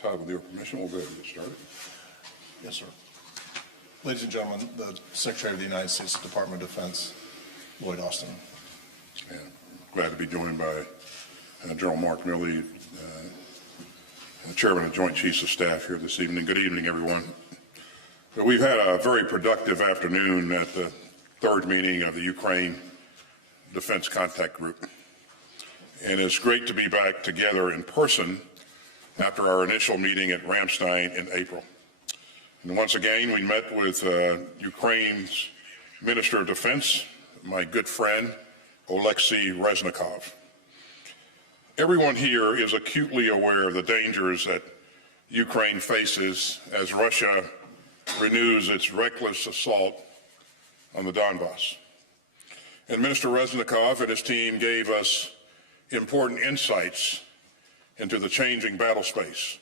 Todd, with your permission, we'll go ahead and get started. Yes, sir. Ladies and gentlemen, the Secretary of the United States Department of Defense, Lloyd Austin. And glad to be joined by General Mark Milley, the Chairman of Joint Chiefs of Staff here this evening. Good evening, everyone. We've had a very productive afternoon at the third meeting of the Ukraine Defense Contact Group. And it's great to be back together in person after our initial meeting at Ramstein in April. And once again, we met with Ukraine's Minister of Defense, my good friend, Oleksiy Reznikov. Everyone here is acutely aware of the dangers that Ukraine faces as Russia renews its reckless assault on the Donbass. And Minister Reznikov and his team gave us important insights into the changing battle space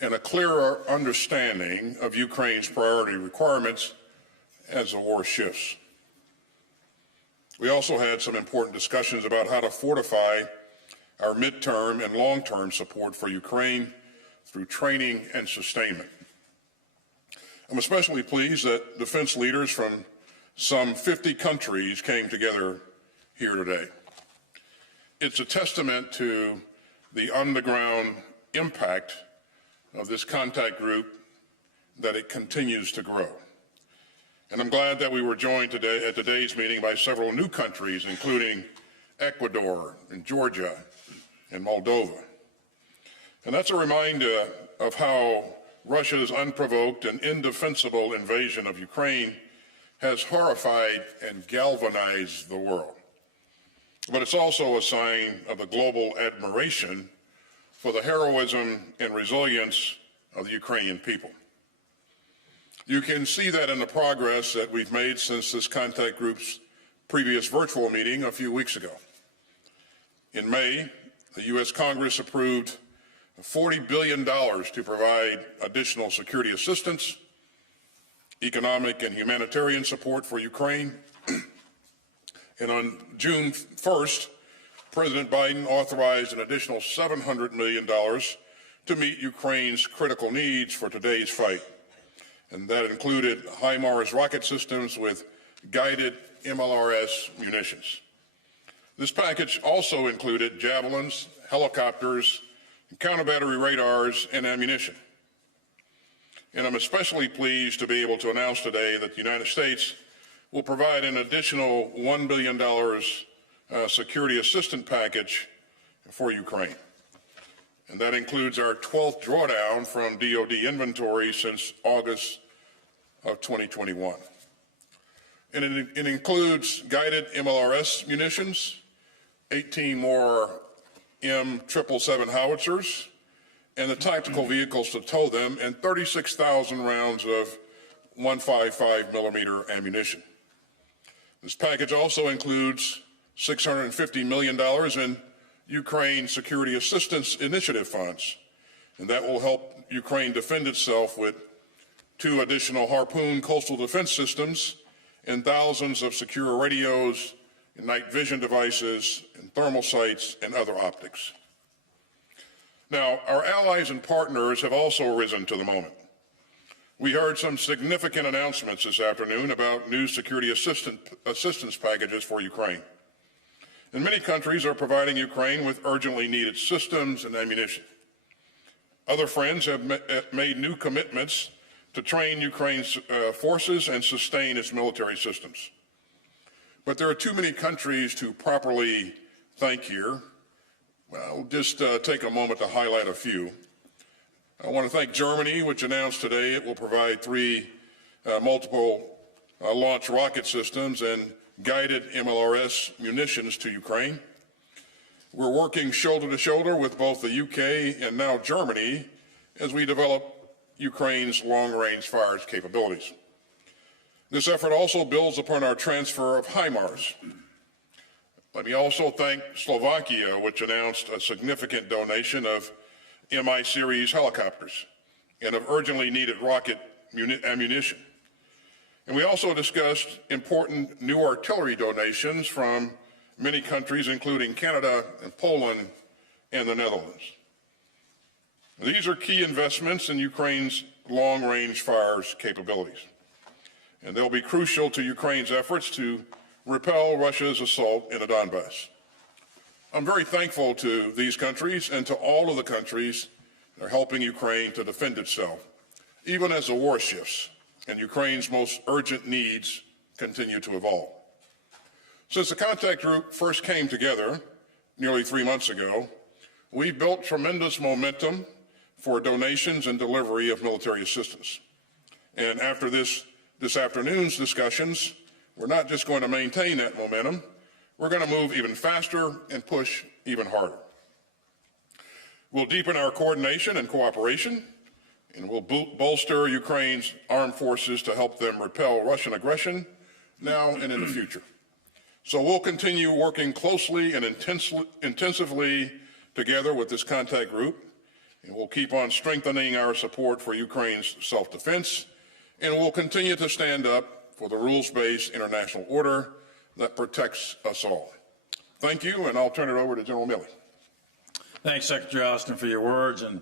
and a clearer understanding of Ukraine's priority requirements as the war shifts. We also had some important discussions about how to fortify our midterm and long-term support for Ukraine through training and sustainment. I'm especially pleased that defense leaders from some 50 countries came together here today. It's a testament to the on-the-ground impact of this contact group that it continues to grow. And I'm glad that we were joined today at today's meeting by several new countries, including Ecuador and Georgia and Moldova. And that's a reminder of how Russia's unprovoked and indefensible invasion of Ukraine has horrified and galvanized the world. But it's also a sign of the global admiration for the heroism and resilience of the Ukrainian people. You can see that in the progress that we've made since this contact group's previous virtual meeting a few weeks ago. In May, the U.S. Congress approved $40 billion to provide additional security assistance, economic and humanitarian support for Ukraine. And on June 1st, President Biden authorized an additional $700 million to meet Ukraine's critical needs for today's fight. And that included HIMARS rocket systems with guided MLRS munitions. This package also included javelins, helicopters, counter-battery radars, and ammunition. And I'm especially pleased to be able to announce today that the United States will provide an additional $1 billion security assistance package for Ukraine. And that includes our 12th drawdown from DoD inventory since August of 2021. And it includes guided MLRS munitions, 18 more M777 howitzers, and the tactical vehicles to tow them, and 36,000 rounds of 155 millimeter ammunition. This package also includes $650 million in Ukraine Security Assistance Initiative funds, and that will help Ukraine defend itself with 2 additional Harpoon coastal defense systems and thousands of secure radios, and night vision devices, and thermal sights, and other optics. Now, our allies and partners have also risen to the moment. We heard some significant announcements this afternoon about new security assistance packages for Ukraine. And many countries are providing Ukraine with urgently needed systems and ammunition. Other friends have made new commitments to train Ukraine's forces and sustain its military systems. But there are too many countries to properly thank here. I'll just take a moment to highlight a few. I want to thank Germany, which announced today it will provide 3 multiple launch rocket systems and guided MLRS munitions to Ukraine. We're working shoulder to shoulder with both the UK and now Germany as we develop Ukraine's long-range fire capabilities. This effort also builds upon our transfer of HIMARS. Let me also thank Slovakia, which announced a significant donation of MI series helicopters and of urgently needed rocket ammunition. And we also discussed important new artillery donations from many countries, including Canada and Poland and the Netherlands. These are key investments in Ukraine's long-range fires capabilities, and they'll be crucial to Ukraine's efforts to repel Russia's assault in the Donbass. I'm very thankful to these countries and to all of the countries that are helping Ukraine to defend itself, even as the war shifts and Ukraine's most urgent needs continue to evolve. Since the contact group first came together nearly 3 months ago, we've built tremendous momentum for donations and delivery of military assistance. And after this afternoon's discussions, we're not just going to maintain that momentum, we're going to move even faster and push even harder. We'll deepen our coordination and cooperation, and we'll bolster Ukraine's armed forces to help them repel Russian aggression now and in the future. So we'll continue working closely and intensively together with this contact group, and we'll keep on strengthening our support for Ukraine's self-defense, and we'll continue to stand up for the rules-based international order that protects us all. Thank you, and I'll turn it over to General Milley. Thanks, Secretary Austin, for your words and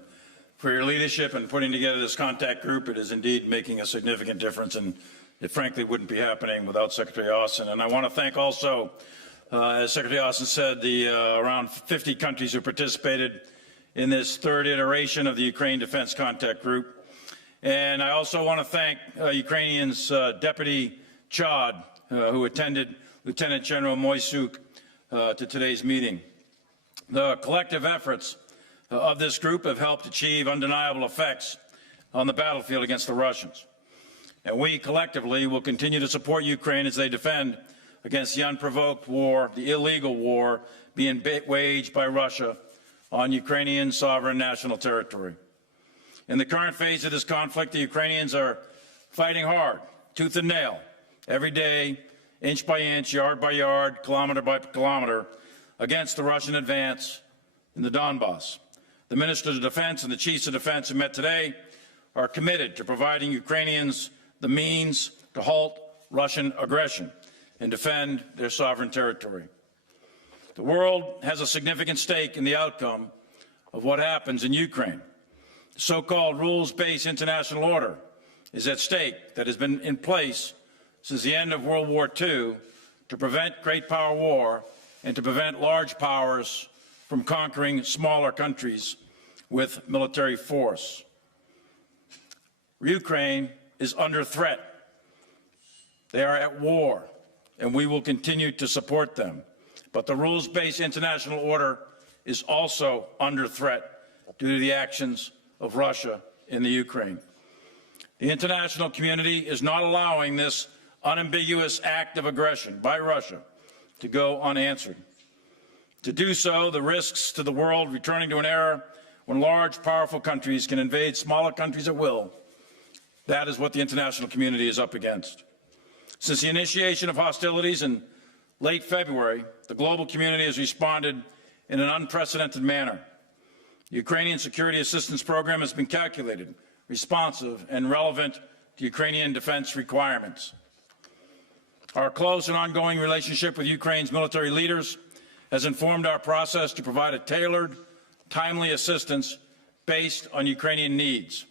for your leadership in putting together this contact group. It is indeed making a significant difference, and it frankly wouldn't be happening without Secretary Austin. And I want to thank also, as Secretary Austin said, the around 50 countries who participated in this third iteration of the Ukraine Defense Contact Group. And I also want to thank Ukrainians Deputy Chad, who attended, Lieutenant General Moisuk, to today's meeting. The collective efforts of this group have helped achieve undeniable effects on the battlefield against the Russians. And we collectively will continue to support Ukraine as they defend against the unprovoked war, the illegal war being waged by Russia on Ukrainian sovereign national territory. In the current phase of this conflict, the Ukrainians are fighting hard, tooth and nail, every day, inch by inch, yard by yard, kilometer by kilometer, against the Russian advance in the Donbass. The Ministers of Defense and the Chiefs of Defense who met today are committed to providing Ukrainians the means to halt Russian aggression and defend their sovereign territory. The world has a significant stake in the outcome of what happens in Ukraine. The so-called rules-based international order is at stake that has been in place since the end of World War II to prevent great power war and to prevent large powers from conquering smaller countries with military force. Ukraine is under threat. They are at war, and we will continue to support them. But the rules-based international order is also under threat due to the actions of Russia in the Ukraine. The international community is not allowing this unambiguous act of aggression by Russia to go unanswered. To do so, the risks to the world returning to an era when large, powerful countries can invade smaller countries at will. That is what the international community is up against. Since the initiation of hostilities in late February, the global community has responded in an unprecedented manner. The Ukrainian Security Assistance Program has been calculated, responsive, and relevant to Ukrainian defense requirements. Our close and ongoing relationship with Ukraine's military leaders has informed our process to provide a tailored, timely assistance based on Ukrainian needs.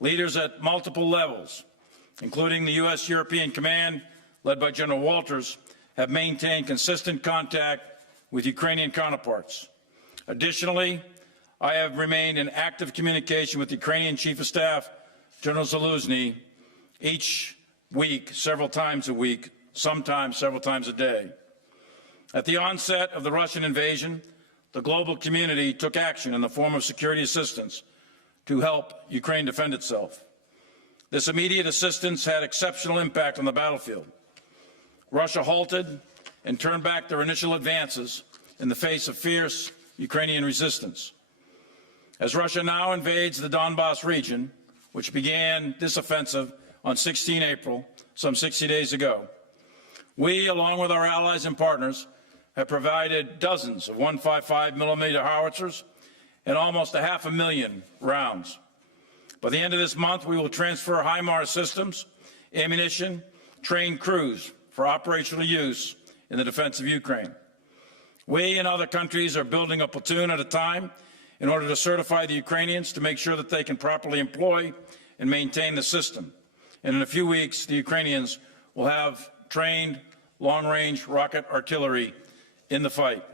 Leaders at multiple levels, including the U.S.-European Command, led by General Walters, have maintained consistent contact with Ukrainian counterparts. Additionally, I have remained in active communication with the Ukrainian Chief of Staff, General Zaluzny, each week, several times a week, sometimes several times a day. At the onset of the Russian invasion, the global community took action in the form of security assistance to help Ukraine defend itself. This immediate assistance had exceptional impact on the battlefield. Russia halted and turned back their initial advances in the face of fierce Ukrainian resistance. As Russia now invades the Donbass region, which began this offensive on 16 April, some 60 days ago, we, along with our allies and partners, have provided dozens of 155mm howitzers and almost 500,000 rounds. By the end of this month, we will transfer HIMARS systems, ammunition, trained crews for operational use in the defense of Ukraine. We and other countries are building a platoon at a time in order to certify the Ukrainians to make sure that they can properly employ and maintain the system. And in a few weeks, the Ukrainians will have trained long-range rocket artillery in the fight.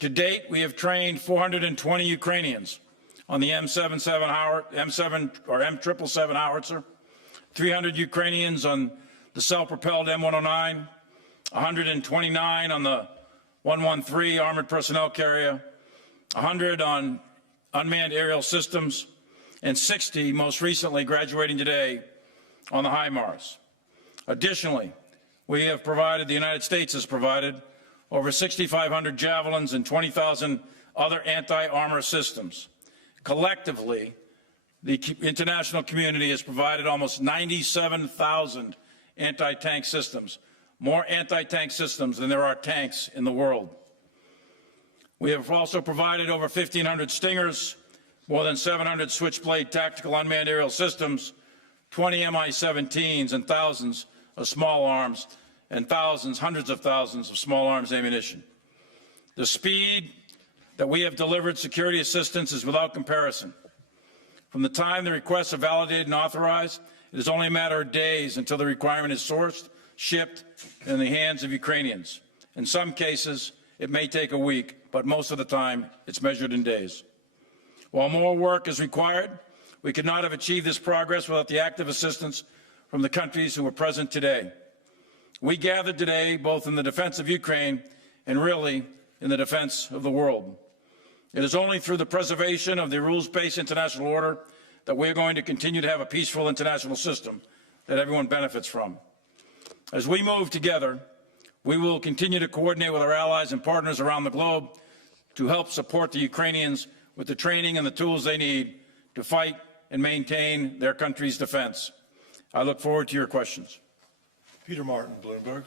To date, we have trained 420 Ukrainians on the M777 howitzer, 300 Ukrainians on the self-propelled M109, 129 on the 113 armored personnel carrier, 100 on unmanned aerial systems, and 60, most recently graduating today, on the HIMARS. Additionally, the United States has provided over 6,500 javelins and 20,000 other anti-armor systems. Collectively, the international community has provided almost 97,000 anti-tank systems, more anti-tank systems than there are tanks in the world. We have also provided over 1,500 Stingers, more than 700 Switchblade tactical unmanned aerial systems, 20 Mi-17s, and thousands of small arms, and hundreds of thousands of small arms ammunition. The speed that we have delivered security assistance is without comparison. From the time the requests are validated and authorized, it is only a matter of days until the requirement is sourced, shipped, in the hands of Ukrainians. In some cases, it may take a week, but most of the time, it's measured in days. While more work is required, we could not have achieved this progress without the active assistance from the countries who are present today. We gathered today both in the defense of Ukraine and really in the defense of the world. It is only through the preservation of the rules-based international order that we are going to continue to have a peaceful international system that everyone benefits from. As we move together, we will continue to coordinate with our allies and partners around the globe to help support the Ukrainians with the training and the tools they need to fight and maintain their country's defense. I look forward to your questions. Peter Martin, Bloomberg.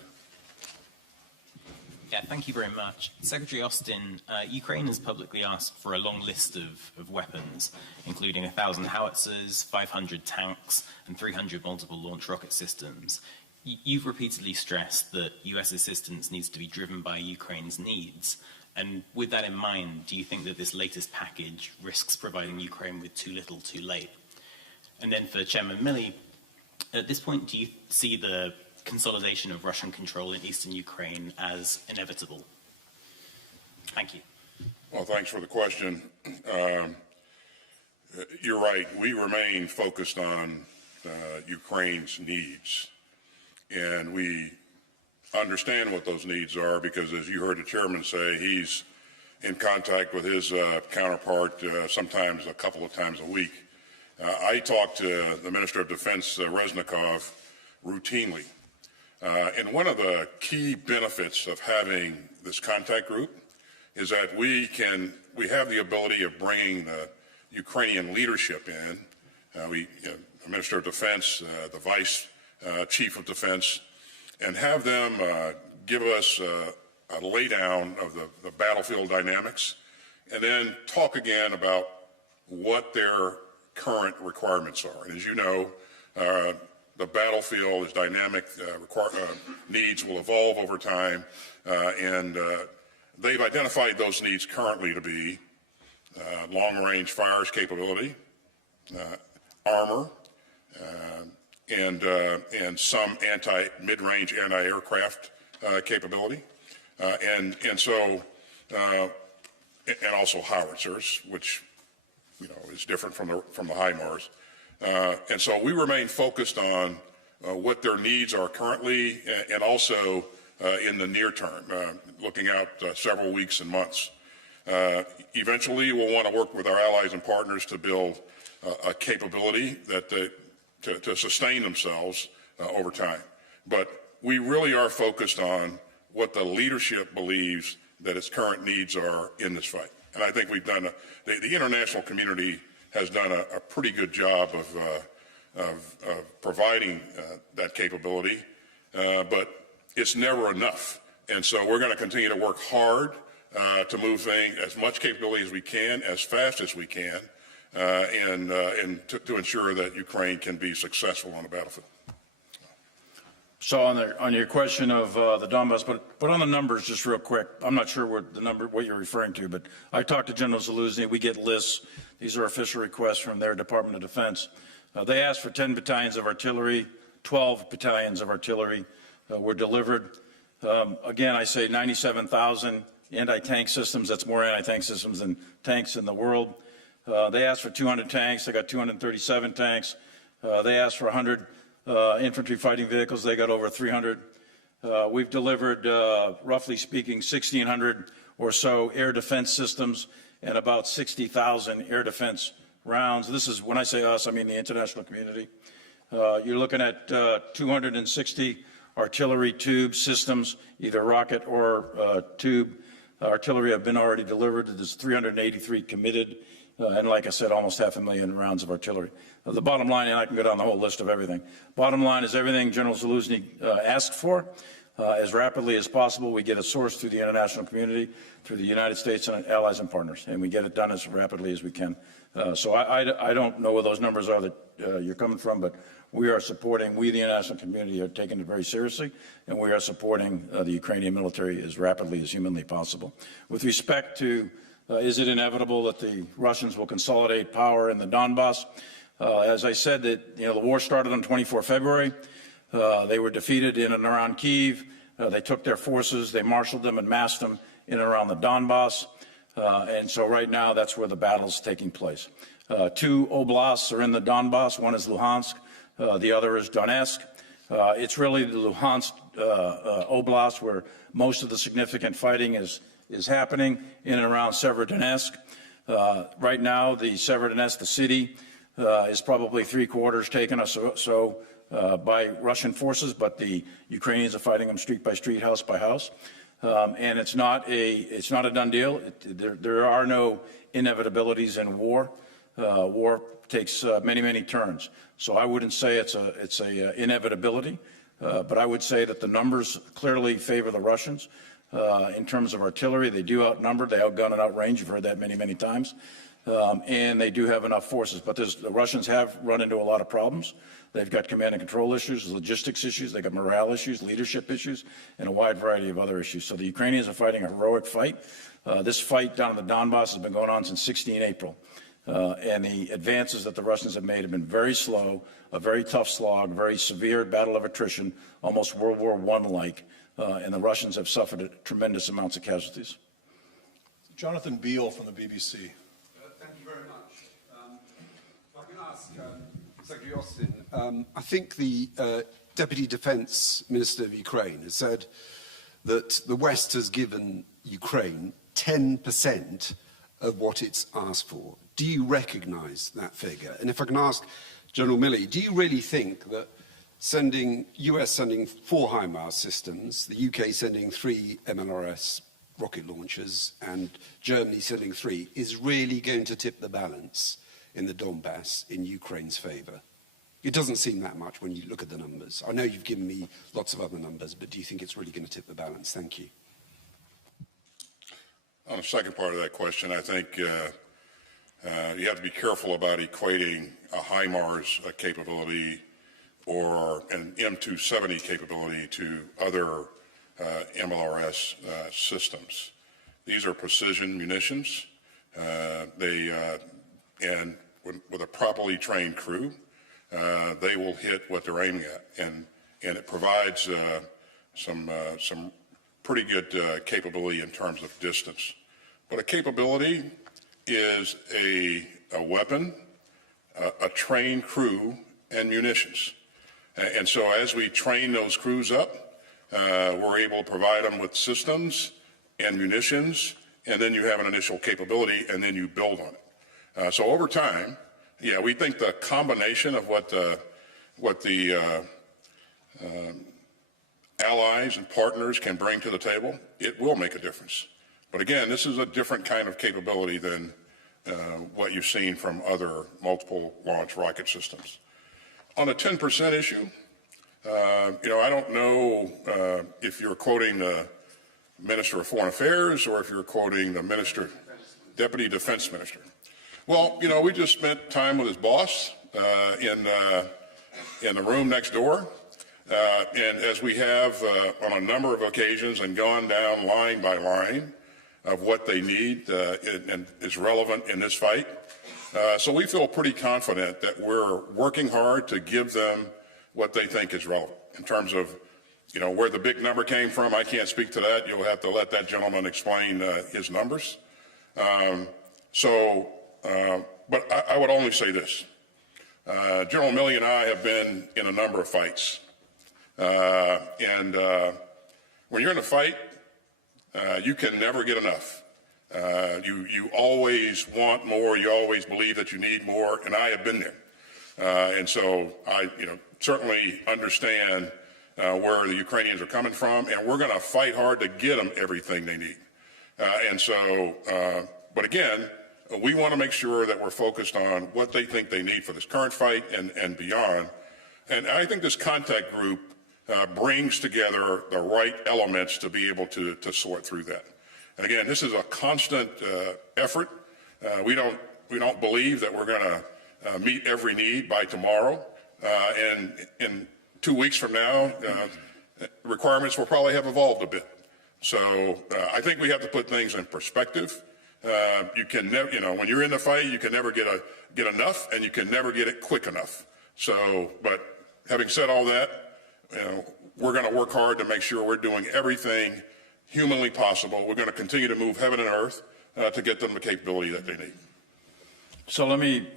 Yeah, thank you very much. Secretary Austin, Ukraine has publicly asked for a long list of weapons, including 1,000 howitzers, 500 tanks, and 300 multiple launch rocket systems. You've repeatedly stressed that U.S. assistance needs to be driven by Ukraine's needs. And with that in mind, do you think that this latest package risks providing Ukraine with too little too late? And then for Chairman Milley, at this point, do you see the consolidation of Russian control in eastern Ukraine as inevitable? Thank you. Well, thanks for the question. You're right. We remain focused on Ukraine's needs, and we understand what those needs are because, as you heard the chairman say, he's in contact with his counterpart sometimes a couple of times a week. I talk to the Minister of Defense, Reznikov, routinely. And one of the key benefits of having this contact group is that we have the ability of bringing the Ukrainian leadership in. The Minister of Defense, the Vice Chief of Defense, and have them give us a laydown of the battlefield dynamics, and then talk again about what their current requirements are. And as you know, the battlefield is dynamic, needs will evolve over time, and they've identified those needs currently to be long-range fires capability, armor, and some mid-range anti-aircraft capability, and also howitzers, which is different from the HIMARS. And so we remain focused on what their needs are currently and also in the near term, looking out several weeks and months. Eventually, we'll want to work with our allies and partners to build a capability that to sustain themselves over time. But we really are focused on what the leadership believes that its current needs are in this fight. And I think we've done the international community has done a pretty good job of providing that capability, but it's never enough. And so we're going to continue to work hard to move things, as much capability as we can, as fast as we can, and to ensure that Ukraine can be successful on the battlefield. So on your question of the Donbass, but on the numbers, just real quick, I'm not sure what you're referring to, but I talked to General Zaluzny. We get lists. These are official requests from their Department of Defense. They asked for 10 battalions of artillery, 12 battalions of artillery were delivered. Again, I say 97,000 anti-tank systems. That's more anti-tank systems than tanks in the world. They asked for 200 tanks. They got 237 tanks. They asked for 100 infantry fighting vehicles. They got over 300. We've delivered, roughly speaking, 1,600 or so air defense systems and about 60,000 air defense rounds. This is, when I say us, I mean the international community. You're looking at 260 artillery tube systems, either rocket or tube. Artillery have been already delivered. There's 383 committed. And like I said, almost 500,000 rounds of artillery. The bottom line, and I can go down the whole list of everything. Bottom line is everything General Zaluzny asked for as rapidly as possible. We get it sourced through the international community, through the United States and allies and partners, and we get it done as rapidly as we can. So I don't know where those numbers are that you're coming from, but we are supporting, we the international community are taking it very seriously, and we are supporting the Ukrainian military as rapidly as humanly possible. With respect to is it inevitable that the Russians will consolidate power in the Donbass? As I said, that the war started on 24 February. They were defeated in and around Kyiv. They took their forces, they marshaled them and massed them in and around the Donbass. And so right now, that's where the battle's taking place. Two oblasts are in the Donbass. One is Luhansk. The other is Donetsk. It's really the Luhansk oblast where most of the significant fighting is happening in and around Severodonetsk. Right now, the Severodonetsk, the city, is probably three-quarters taken or so by Russian forces, but the Ukrainians are fighting them street by street, house by house. And it's not a done deal. There are no inevitabilities in war. War takes many, many turns. So I wouldn't say it's a inevitability, but I would say that the numbers clearly favor the Russians. In terms of artillery, they do outnumber, they outgun and outrange. You've heard that many, many times. And they do have enough forces. But the Russians have run into a lot of problems. They've got command and control issues, logistics issues, they've got morale issues, leadership issues, and a wide variety of other issues. So the Ukrainians are fighting a heroic fight. This fight down in the Donbass has been going on since 16 April. And the advances that the Russians have made have been very slow, a very tough slog, very severe battle of attrition, almost World War I-like. And the Russians have suffered tremendous amounts of casualties. Jonathan Beale from the BBC. Thank you very much. If I can ask Secretary Austin, I think the Deputy Defence Minister of Ukraine has said that the West has given Ukraine 10% of what it's asked for. Do you recognise that figure? And if I can ask General Milley, do you really think that US sending 4 HIMARS systems, the UK sending 3 MLRS rocket launchers, and Germany sending 3, is really going to tip the balance in the Donbass in Ukraine's favour? It doesn't seem that much when you look at the numbers. I know you've given me lots of other numbers, but do you think it's really going to tip the balance? Thank you. On the second part of that question, I think you have to be careful about equating a HIMARS capability or an M270 capability to other MLRS systems. These are precision munitions. And with a properly trained crew, they will hit what they're aiming at, and it provides some pretty good capability in terms of distance. But a capability is a weapon, a trained crew, and munitions. And so as we train those crews up, we're able to provide them with systems and munitions, and then you have an initial capability, and then you build on it. So over time, yeah, we think the combination of what the allies and partners can bring to the table, it will make a difference. But again, this is a different kind of capability than what you've seen from other multiple launch rocket systems. On the 10% issue, I don't know if you're quoting the Minister of Foreign Affairs or if you're quoting the Deputy Defense Minister. Well, we just spent time with his boss in the room next door, And as we have on a number of occasions and gone down line by line of what they need and is relevant in this fight. So we feel pretty confident that we're working hard to give them what they think is relevant in terms of, you know, where the big number came from. I can't speak to that. You'll have to let that gentleman explain his numbers. But I would only say this. General Milley and I have been in a number of fights. When you're in a fight, you can never get enough. You always want more. You always believe that you need more, and I have been there. And so I, certainly understand where the Ukrainians are coming from, and we're going to fight hard to get them everything they need. But again, we want to make sure that we're focused on what they think they need for this current fight and beyond. And I think this contact group brings together the right elements to be able to sort through that. And again, this is a constant effort. We don't believe that we're going to meet every need by tomorrow. And in 2 weeks from now, requirements will probably have evolved a bit. So I think we have to put things in perspective. You can never, when you're in the fight, you can never get enough, and you can never get it quick enough. So, but having said all that, we're going to work hard to make sure we're doing everything humanly possible. We're going to continue to move heaven and earth to get them the capability that they need. So let me,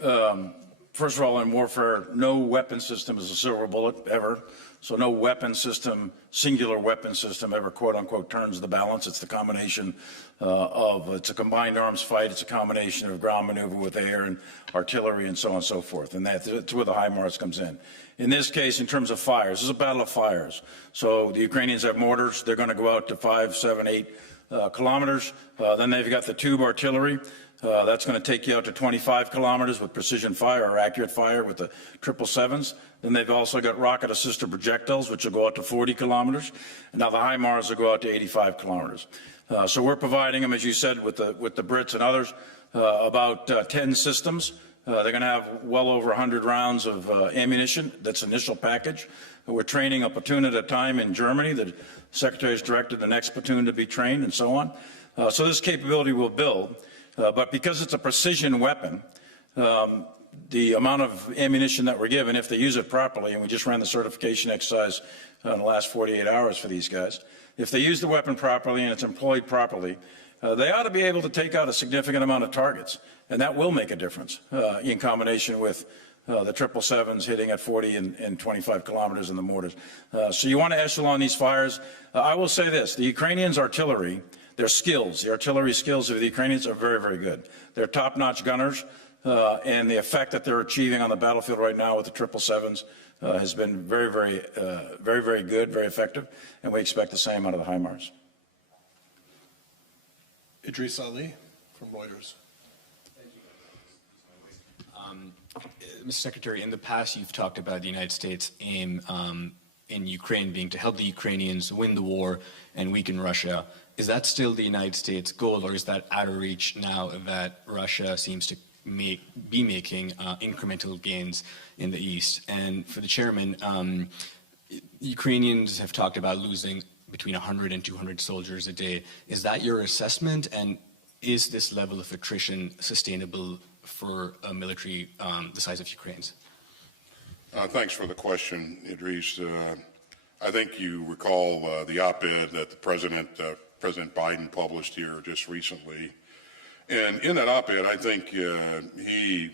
first of all, in warfare, no weapon system is a silver bullet ever. So no weapon system, singular weapon system ever, quote unquote, turns the balance. It's the combination it's a combined arms fight. It's a combination of ground maneuver with air and artillery and so on and so forth. And that's where the HIMARS comes in. In this case, in terms of fires, this is a battle of fires. So the Ukrainians have mortars. They're going to go out to 5, 7, 8 kilometers. Then they've got the tube artillery. That's going to take you out to 25 kilometers with precision fire or accurate fire with the 777s. Then they've also got rocket-assisted projectiles, which will go out to 40 kilometers. And now the HIMARS will go out to 85 kilometers. So we're providing them, as you said, with the Brits and others, about 10 systems. They're going to have well over 100 rounds of ammunition. That's initial package. We're training a platoon at a time in Germany. The Secretary has directed the next platoon to be trained and so on. So this capability will build. But because it's a precision weapon, the amount of ammunition that we're given, if they use it properly, and we just ran the certification exercise in the last 48 hours for these guys, if they use the weapon properly and it's employed properly, they ought to be able to take out a significant amount of targets. And that will make a difference in combination with the 777s hitting at 40 and 25 kilometers in the mortars. So you want to echelon these fires. I will say this, the Ukrainians' artillery, their skills, the artillery skills of the Ukrainians are very, very good. They're top-notch gunners, and the effect that they're achieving on the battlefield right now with the 777s has been very, very, very good, very effective, and we expect the same out of the HIMARS. Idris Ali from Reuters. Mr. Secretary, in the past you've talked about the United States' aim in Ukraine being to help the Ukrainians win the war and weaken Russia. Is that still the United States' goal, or is that out of reach now that Russia seems to be making incremental gains in the East? And for the Chairman, Ukrainians have talked about losing between 100 and 200 soldiers a day. Is that your assessment, and is this level of attrition sustainable for a military the size of Ukraine's? Thanks for the question, Idris. I think you recall the op-ed that the President Biden published here just recently. And in that op-ed, I think he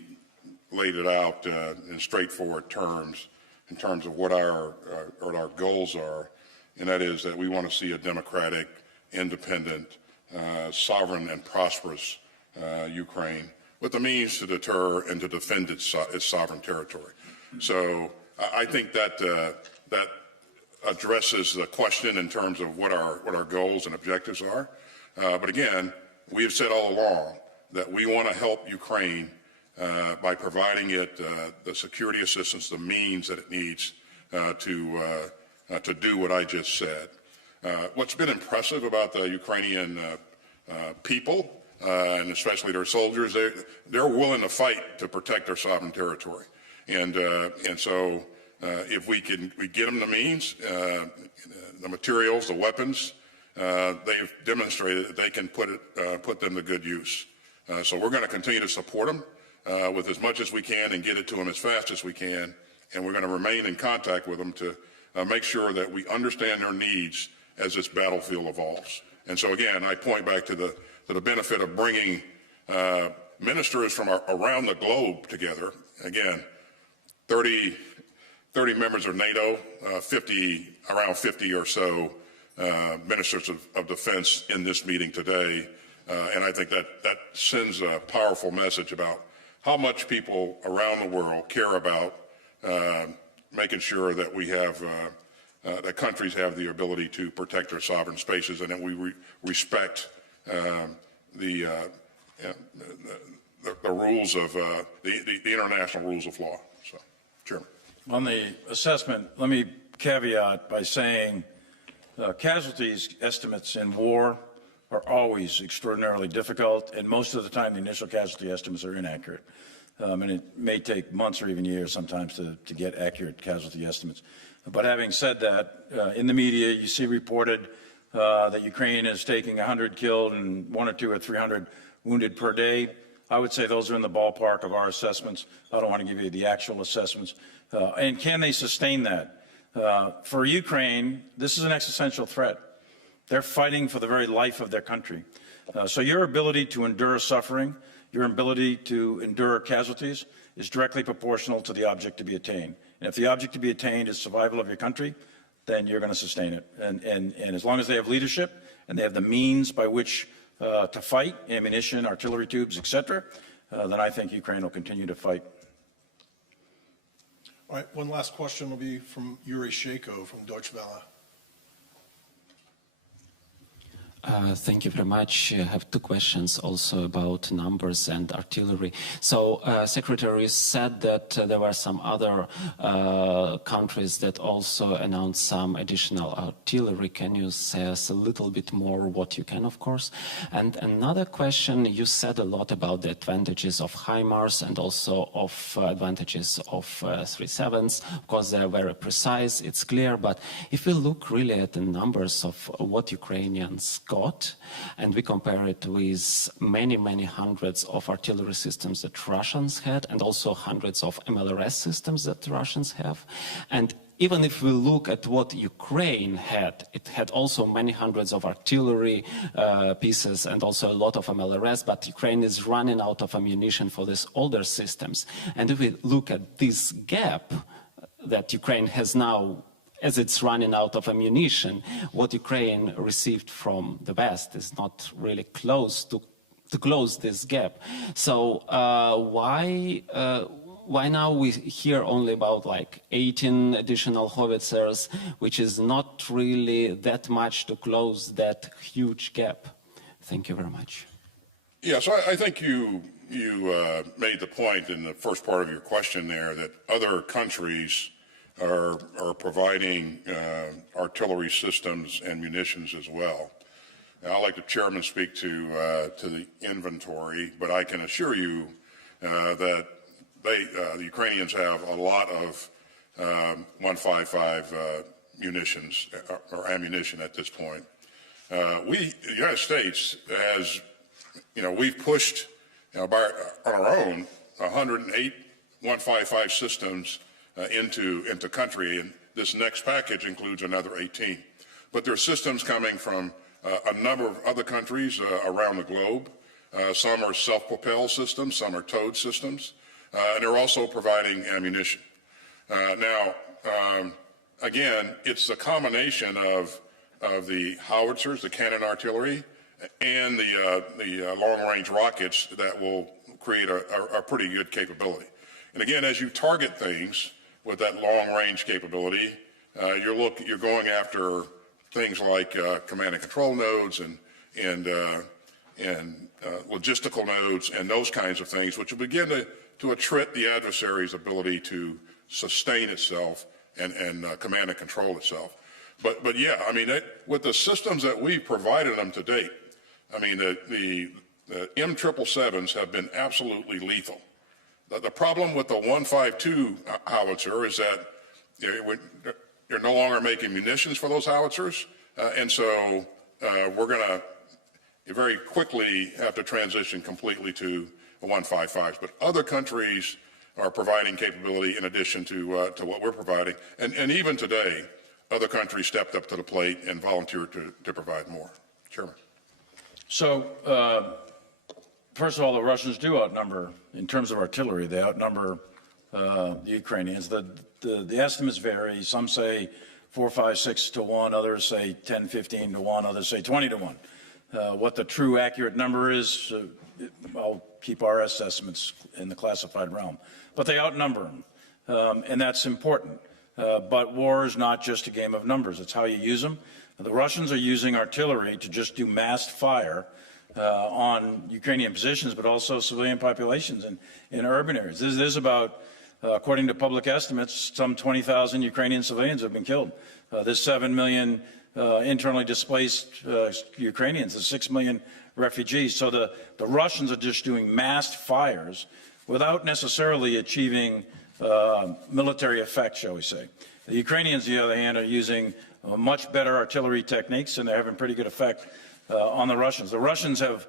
laid it out in straightforward terms in terms of what our goals are, and that is that we want to see a democratic, independent, sovereign, and prosperous Ukraine with the means to deter and to defend its sovereign territory. So I think that that addresses the question in terms of what our goals and objectives are. But again, we have said all along that we want to help Ukraine by providing it the security assistance, the means that it needs to do what I just said. What's been impressive about the Ukrainian people, and especially their soldiers, they're willing to fight to protect their sovereign territory. And so if we get them the means, the materials, the weapons, they've demonstrated that they can put them to good use. So we're going to continue to support them with as much as we can and get it to them as fast as we can. And we're going to remain in contact with them to make sure that we understand their needs as this battlefield evolves. And so again, I point back to the benefit of bringing ministers from around the globe together. Again, 30 members of NATO, around 50 or so ministers of defense in this meeting today. And I think that sends a powerful message about how much people around the world care about making sure that we have that countries have the ability to protect their sovereign spaces, and that we respect the rules of the international rules of law. So, Chairman. On the assessment, let me caveat by saying casualties estimates in war are always extraordinarily difficult, and most of the time the initial casualty estimates are inaccurate. And it may take months or even years sometimes to get accurate casualty estimates. But having said that, in the media you see reported that Ukraine is taking 100 killed and 100 or 200 or 300 wounded per day. I would say those are in the ballpark of our assessments. I don't want to give you the actual assessments. And can they sustain that? For Ukraine, this is an existential threat. They're fighting for the very life of their country. So your ability to endure suffering, your ability to endure casualties is directly proportional to the object to be attained. And if the object to be attained is survival of your country, then you're going to sustain it. And as long as they have leadership and they have the means by which to fight, ammunition, artillery tubes, etc., then I think Ukraine will continue to fight. All right, one last question will be from Yuri Shako from Deutsche Welle. Thank you very much. I have two questions also about numbers and artillery. So, Secretary said that there were some other countries that also announced some additional artillery. Can you say us a little bit more what you can, of course? And another question, you said a lot about the advantages of HIMARS and also of advantages of 37s. Of course, they're very precise, it's clear, but if we look really at the numbers of what Ukrainians got, and we compare it with many, many hundreds of artillery systems that Russians had, and also hundreds of MLRS systems that Russians have. And even if we look at what Ukraine had, it had also many hundreds of artillery pieces and also a lot of MLRS, but Ukraine is running out of ammunition for these older systems. And if we look at this gap that Ukraine has now, as it's running out of ammunition, what Ukraine received from the West is not really close to close this gap. So why now we hear only about like 18 additional howitzers, which is not really that much to close that huge gap? Thank you very much. Yeah, so I think you made the point in the first part of your question there that other countries are providing artillery systems and munitions as well. And I'll let the chairman speak to the inventory, but I can assure you that the Ukrainians have a lot of 155 munitions or ammunition at this point. The United States has, we've pushed on our own 108 155 systems into country, and this next package includes another 18. But there are systems coming from a number of other countries around the globe. Some are self-propelled systems, some are towed systems, and they're also providing ammunition. Again, it's the combination of the howitzers, the cannon artillery, and the long-range rockets that will create a pretty good capability. And again, as you target things with that long-range capability, you're going after things like command and control nodes and logistical nodes and those kinds of things, which will begin to attrit the adversary's ability to sustain itself and command and control itself. But yeah, I mean, with the systems that we've provided them to date, I mean, the M777s have been absolutely lethal. The problem with the 152 howitzer is that you're no longer making munitions for those howitzers, and so we're going to very quickly have to transition completely to the 155s. But other countries are providing capability in addition to what we're providing, and even today, other countries stepped up to the plate and volunteered to provide more. Chairman. So, first of all, the Russians do outnumber, in terms of artillery, they outnumber the Ukrainians. The estimates vary. Some say 4, 5, 6 to 1, others say 10, 15 to 1, others say 20 to 1. What the true accurate number is, I'll keep our estimates in the classified realm. But they outnumber them, and that's important. But war is not just a game of numbers. It's how you use them. The Russians are using artillery to just do massed fire on Ukrainian positions, but also civilian populations in urban areas. There's about, according to public estimates, some 20,000 Ukrainian civilians have been killed. There's 7 million internally displaced Ukrainians, there's 6 million refugees. So the Russians are just doing massed fires without necessarily achieving military effect, shall we say. The Ukrainians, on the other hand, are using much better artillery techniques, and they're having pretty good effect on the Russians. The Russians have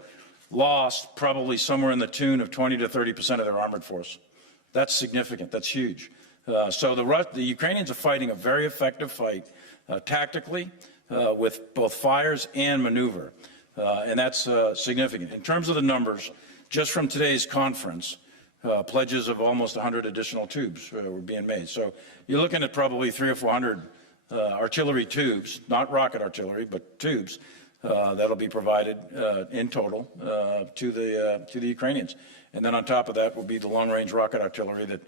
lost probably somewhere in the tune of 20 to 30% of their armored force. That's significant. That's huge. So the Ukrainians are fighting a very effective fight tactically with both fires and maneuver, and that's significant. In terms of the numbers, just from today's conference, pledges of almost 100 additional tubes were being made. So you're looking at probably 300 or 400 artillery tubes, not rocket artillery, but tubes that'll be provided in total to the Ukrainians. And then on top of that will be the long-range rocket artillery that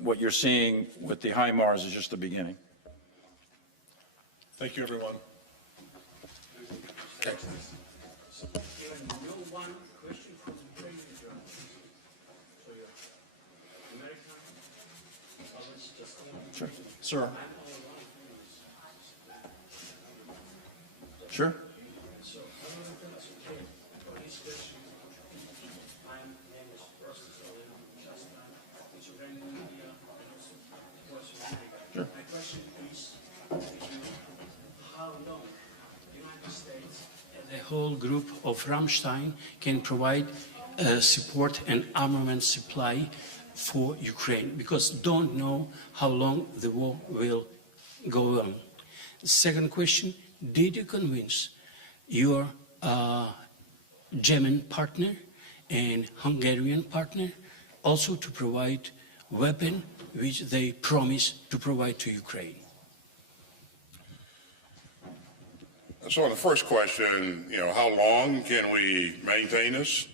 what you're seeing with the HIMARS is just the beginning. Thank you, everyone. Okay. Sure. Sir. Sure. My question is, how long the United States and the whole group of Rammstein can provide support and armament supply for Ukraine? Because don't know how long the war will go on. Second question, did you convince your German partner and Hungarian partner also to provide weapons which they promised to provide to Ukraine? So on the first question, how long can we maintain this?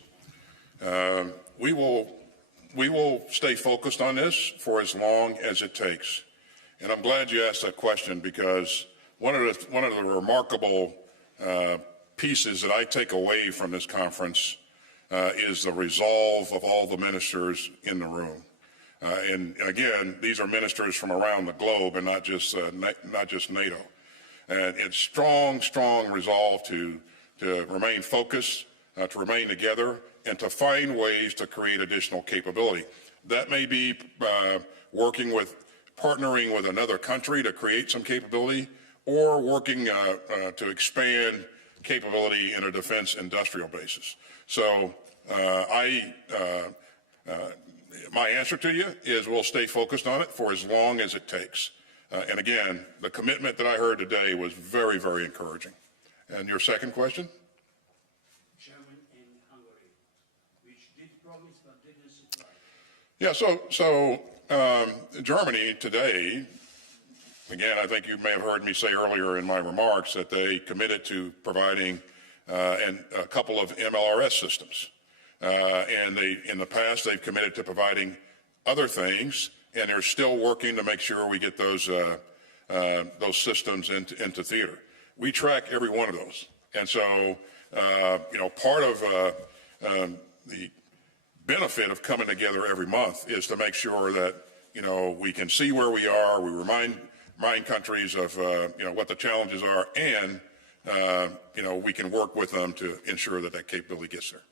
We will stay focused on this for as long as it takes. And I'm glad you asked that question, because one of the remarkable pieces that I take away from this conference is the resolve of all the ministers in the room. And again, these are ministers from around the globe and not just NATO. And it's strong resolve to remain focused, to remain together, and to find ways to create additional capability. That may be partnering with another country to create some capability, or working to expand capability in a defense industrial basis. So my answer to you is we'll stay focused on it for as long as it takes. And again, the commitment that I heard today was very, very encouraging. And your second question? Germany and Hungary, which did promise but didn't supply. Yeah, so Germany today, again, I think you may have heard me say earlier in my remarks that they committed to providing a couple of MLRS systems. And in the past, they've committed to providing other things, and they're still working to make sure we get those systems into theater. We track every one of those. And so, part of the benefit of coming together every month is to make sure that, we can see where we are, we remind countries of, what the challenges are, and, we can work with them to ensure that capability gets there.